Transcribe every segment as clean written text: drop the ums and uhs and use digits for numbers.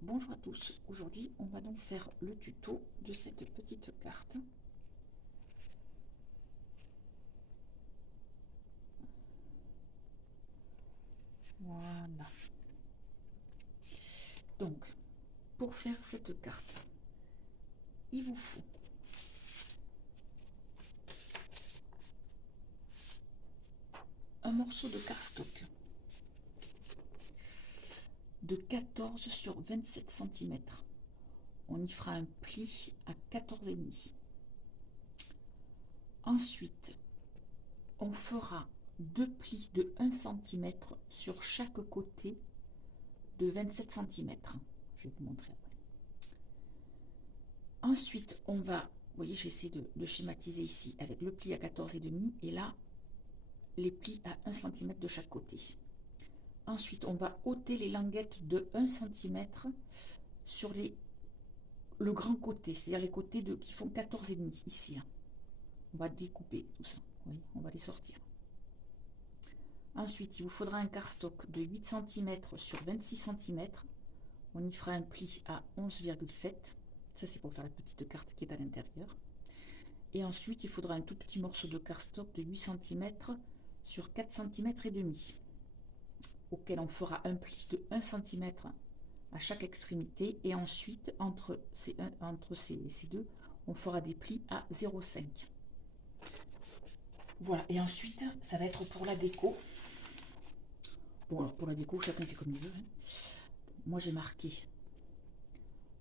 Bonjour à tous, aujourd'hui on va donc faire le tuto de cette petite carte. Voilà. Donc, pour faire cette carte, il vous faut un morceau de cardstock de 14 sur 27 cm. On y fera un pli à 14,5. Ensuite, on fera deux plis de 1 cm sur chaque côté de 27 cm. Je vais vous montrer après. Ensuite, on va, vous voyez, j'essaie de schématiser ici avec le pli à 14,5 et là, les plis à 1 cm de chaque côté. Ensuite, on va ôter les languettes de 1 cm sur le grand côté, c'est-à-dire les côtés qui font 14,5 ici. On va découper tout ça, oui, on va les sortir. Ensuite, il vous faudra un cardstock de 8 cm sur 26 cm. On y fera un pli à 11,7. Ça, c'est pour faire la petite carte qui est à l'intérieur. Et ensuite, il faudra un tout petit morceau de cardstock de 8 cm sur 4 cm et demi, auquel on fera un pli de 1 cm à chaque extrémité. Et ensuite, entre ces deux, on fera des plis à 0,5. Voilà, et ensuite, ça va être pour la déco. Bon, alors pour la déco, chacun fait comme il veut. Moi, j'ai marqué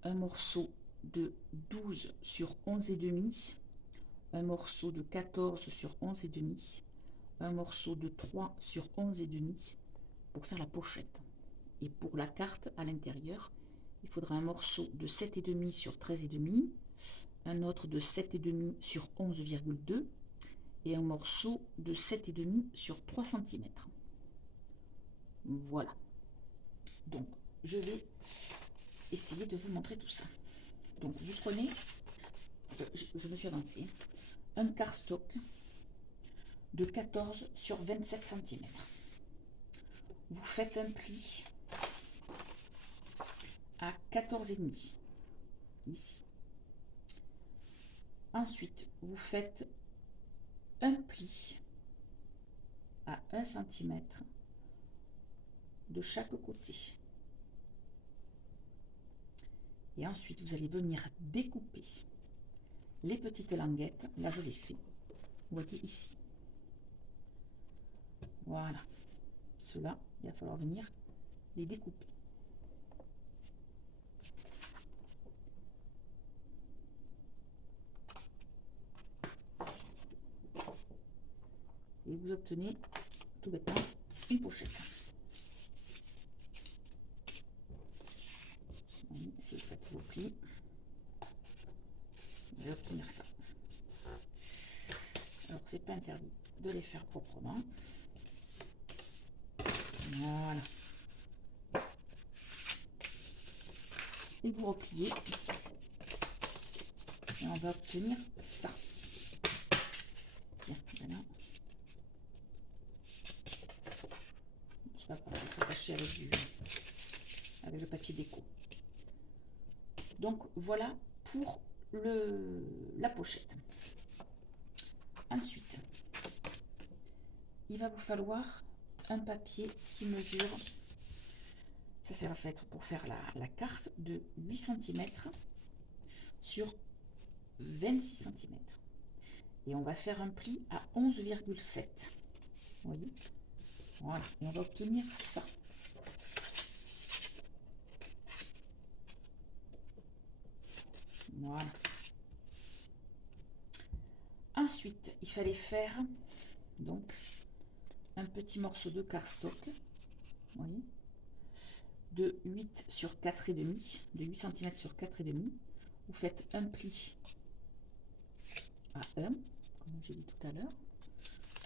un morceau de 12 sur 11,5, un morceau de 14 sur 11,5, un morceau de 3 sur 11,5 pour faire la pochette. Et pour la carte à l'intérieur, il faudra un morceau de 7,5 sur 13,5, un autre de 7,5 sur 11,2 et un morceau de 7,5 sur 3 cm. Voilà. Donc, je vais essayer de vous montrer tout ça. Donc, vous prenez, je me suis avancée, un cardstock de 14 sur 27 cm. Vous faites un pli à 14,5 ici. Ensuite, vous faites un pli à 1 cm de chaque côté. Et ensuite, vous allez venir découper les petites languettes. Là, je les fais. Vous voyez ici. Voilà. Ceux-là, il va falloir venir les découper. Et vous obtenez tout bêtement une pochette. Si vous faites vos plis, vous allez obtenir ça. Alors, c'est pas interdit de les faire proprement. Voilà. Et vous repliez. Et on va obtenir ça. Tiens, voilà. C'est pas grave, il faut attacher avec le papier déco. Donc voilà pour la pochette. Ensuite, il va vous falloir un papier qui mesure, ça c'est en fait pour faire la carte, de 8 cm sur 26 cm. Et on va faire un pli à 11,7. Vous voyez? Voilà, et on va obtenir ça. Voilà. Ensuite, il fallait faire donc un petit morceau de cardstock, voyez, de 8 sur 4,5, de 8 cm sur 4,5. Vous faites un pli à 1, comme j'ai dit tout à l'heure,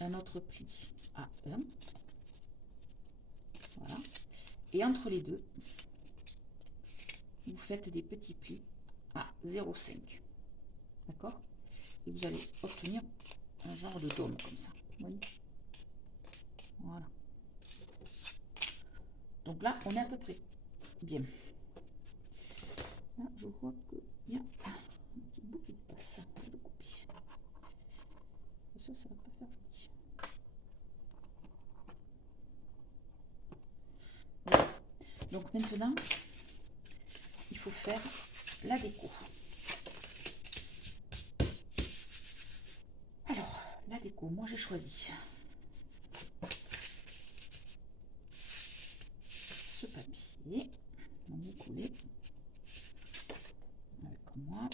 un autre pli à 1, voilà, et entre les deux, vous faites des petits plis à 0,5, d'accord? Et vous allez obtenir un genre de dôme comme ça, vous voyez? Voilà. Donc là, on est à peu près bien. Là, je vois qu'il y a un petit bout qui passe. Je vais le couper. Ça va pas faire joli. Voilà. Donc maintenant, il faut faire la déco. Alors, la déco, moi j'ai choisi ce papier. On va coller avec moi.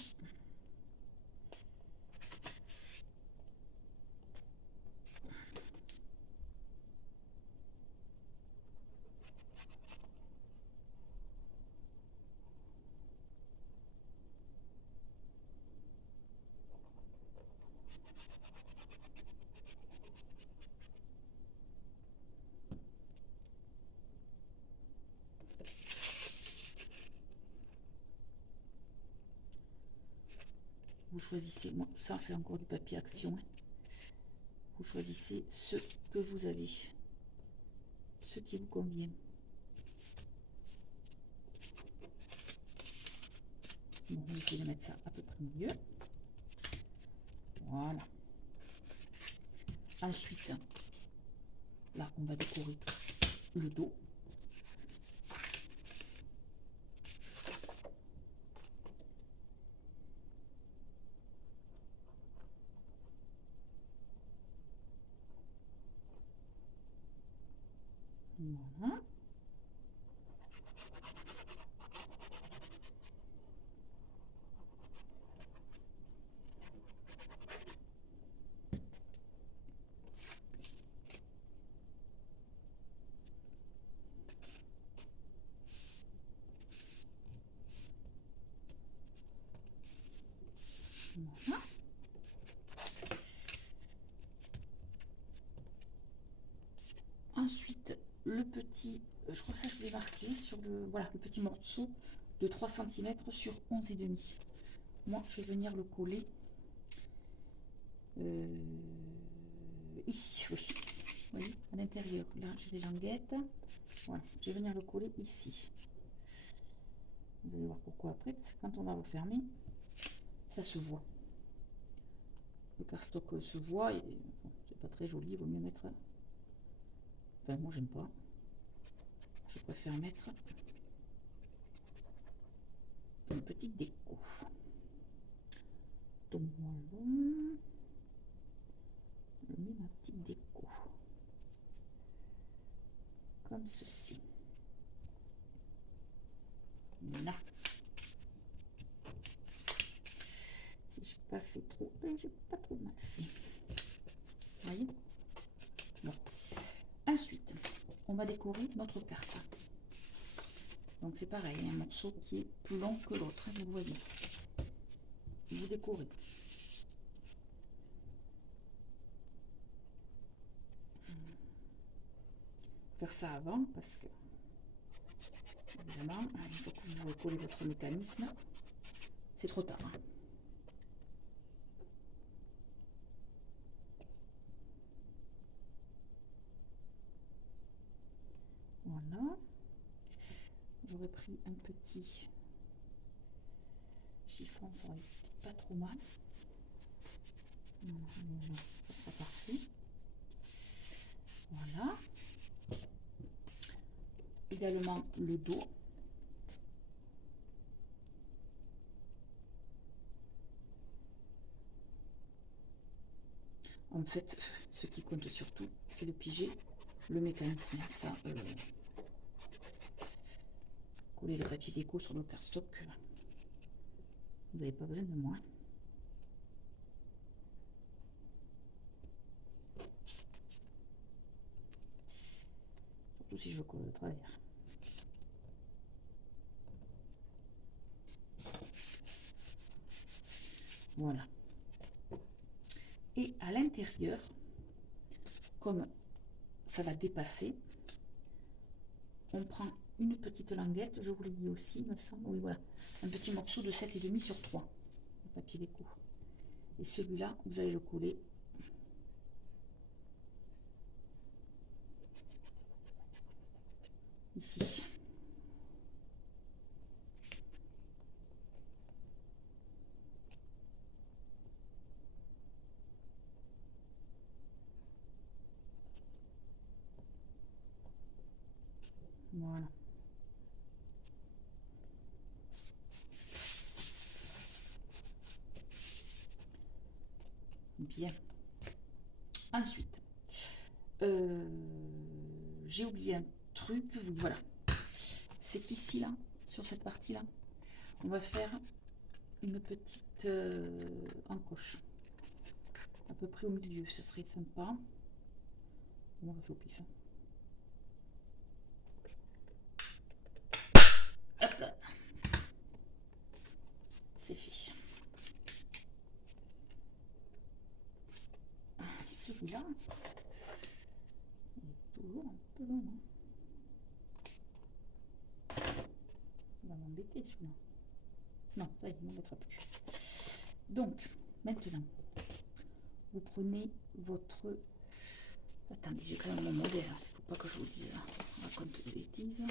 Vous choisissez, moi ça c'est encore du papier action. Vous choisissez ce que vous avez, ce qui vous convient. Bon, on va essayer de mettre ça à peu près mieux. Voilà. Ensuite, là, on va décorer le dos. Voilà. Voilà. Ensuite, le petit, je crois que ça je l'ai marqué sur le, voilà, le petit morceau de 3 cm sur 11,5. Moi, je vais venir le coller ici, oui. Vous voyez, à l'intérieur. Là, j'ai les languettes. Voilà, je vais venir le coller ici. Vous allez voir pourquoi après, parce que quand on va refermer, ça se voit. Le cardstock se voit et bon, c'est pas très joli, il vaut mieux mettre. Enfin, moi j'aime pas. Je préfère mettre une petite déco. Donc voilà, je mets ma petite déco comme ceci. Là. Si je n'ai pas fait trop, j'ai pas trop mal fait. Vous voyez? Bon. Ensuite, on va décorer notre carte. Donc c'est pareil, un morceau qui est plus long que l'autre, vous voyez. Vous décorez. Faire ça avant parce que évidemment, il faut que vous recollez votre mécanisme. C'est trop tard. Voilà. J'aurais pris un petit chiffon, ça aurait été pas trop mal. Voilà, ça sera parfait. Voilà. Également le dos. En fait, ce qui compte surtout, c'est de piger le mécanisme. Ça, coller le papier déco sur le cardstock, vous n'avez pas besoin de moi. Surtout si je colle de travers. Voilà. Et à l'intérieur, comme ça va dépasser, on prend une petite languette, je vous l'ai dit aussi, me semble, oui voilà, un petit morceau de 7,5 sur 3, le papier déco. Et celui-là, vous allez le coller ici. Voilà. Bien. Ensuite, j'ai oublié un truc. Voilà. C'est qu'ici, là, sur cette partie-là, on va faire une petite encoche. À peu près au milieu, ça serait sympa. Bon, je fais au pif. Hop là. C'est fait. Celui-là, il est toujours un peu long. Hein. Il va m'embêter celui-là. Non, ça, il ne m'embêtera plus. Donc, maintenant, vous prenez votre... Attendez, j'ai quand même mon modèle. Il ne faut pas que je vous dise. Raconte des bêtises.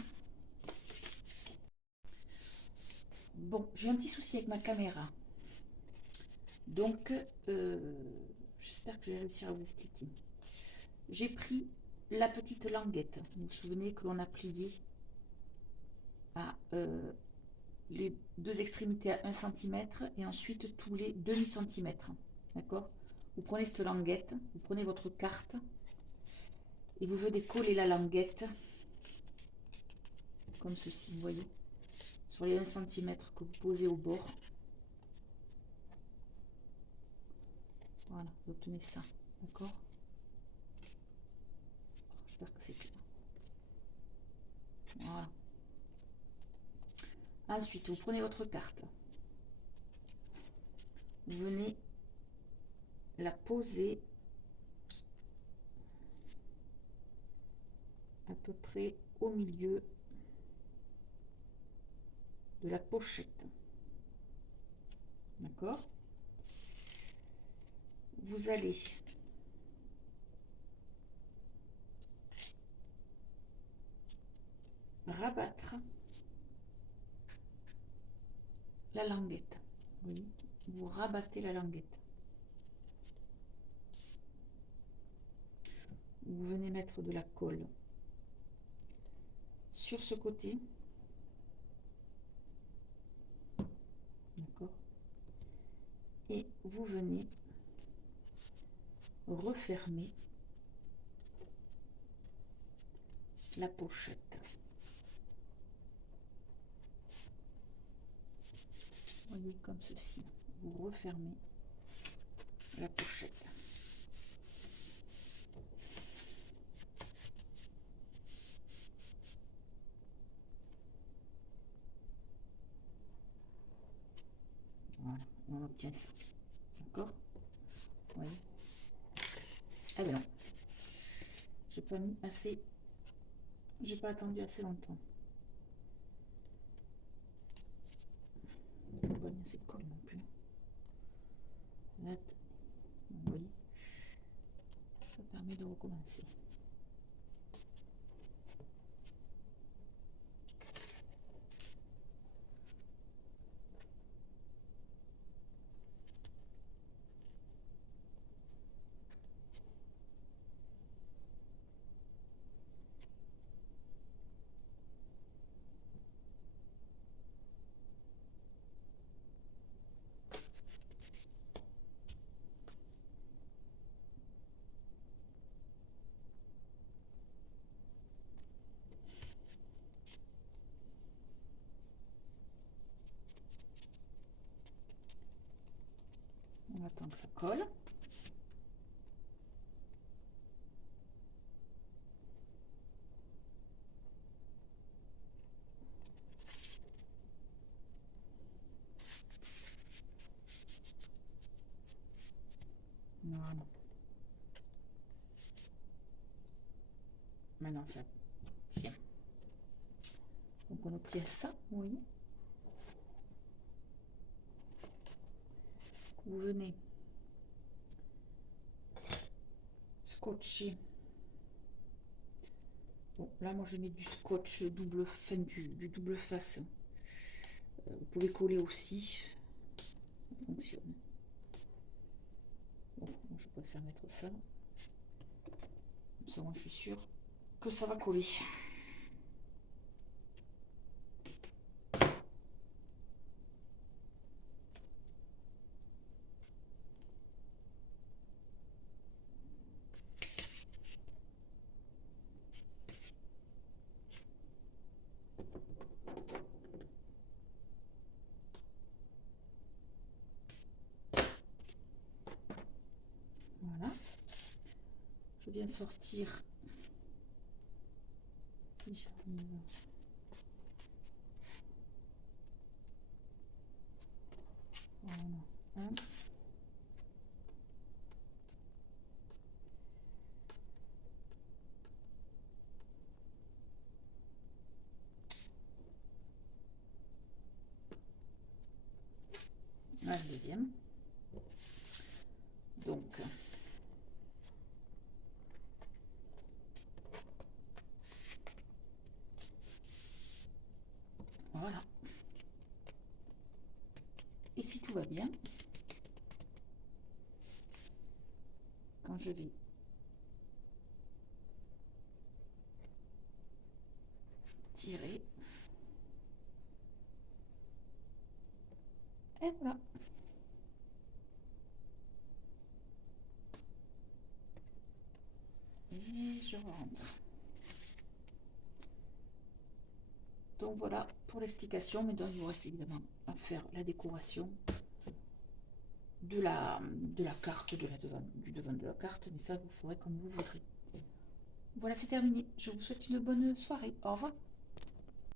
Bon, j'ai un petit souci avec ma caméra. Donc, j'espère que je vais réussir à vous expliquer. J'ai pris la petite languette. Vous vous souvenez que l'on a plié à les deux extrémités à 1 cm et ensuite tous les demi-centimètres. D'accord? Vous prenez cette languette, vous prenez votre carte et vous venez coller la languette comme ceci, vous voyez, sur les 1 cm que vous posez au bord. Voilà, vous obtenez ça. D'accord? J'espère que c'est clair. Voilà. Ensuite, vous prenez votre carte. Vous venez la poser à peu près au milieu de la pochette. D'accord? Vous allez rabattre la languette. Oui, vous rabattez la languette. Vous venez mettre de la colle sur ce côté. D'accord? Et vous venez refermer la pochette. Vous voyez, comme ceci. Vous refermez la pochette. Voilà, on obtient ça. D'accord? Vous voyez? Ah ben non. J'ai pas mis assez. J'ai pas attendu assez longtemps. Je n'ai pas mis assez de colle non plus. Là, vous voyez, ça permet de recommencer. On attend que ça colle. Voilà. Maintenant ça tient. Donc on obtient ça, vous voyez. Vous venez scotcher. Bon, là moi je mets du scotch double fin du double face. Vous pouvez coller aussi. Ça fonctionne. Bon, moi je préfère mettre ça. Comme ça, moi je suis sûre que ça va coller. bien sortir. Si j'arrive. Voilà. Hein. Voilà le deuxième. Donc, voilà. Et si tout va bien, quand je vais tirer, et voilà. Et je rentre. Donc voilà pour l'explication, mais donc il vous reste évidemment à faire la décoration de la carte, du devant de la carte, mais ça vous ferez comme vous voudrez. Voilà, c'est terminé. Je vous souhaite une bonne soirée. Au revoir.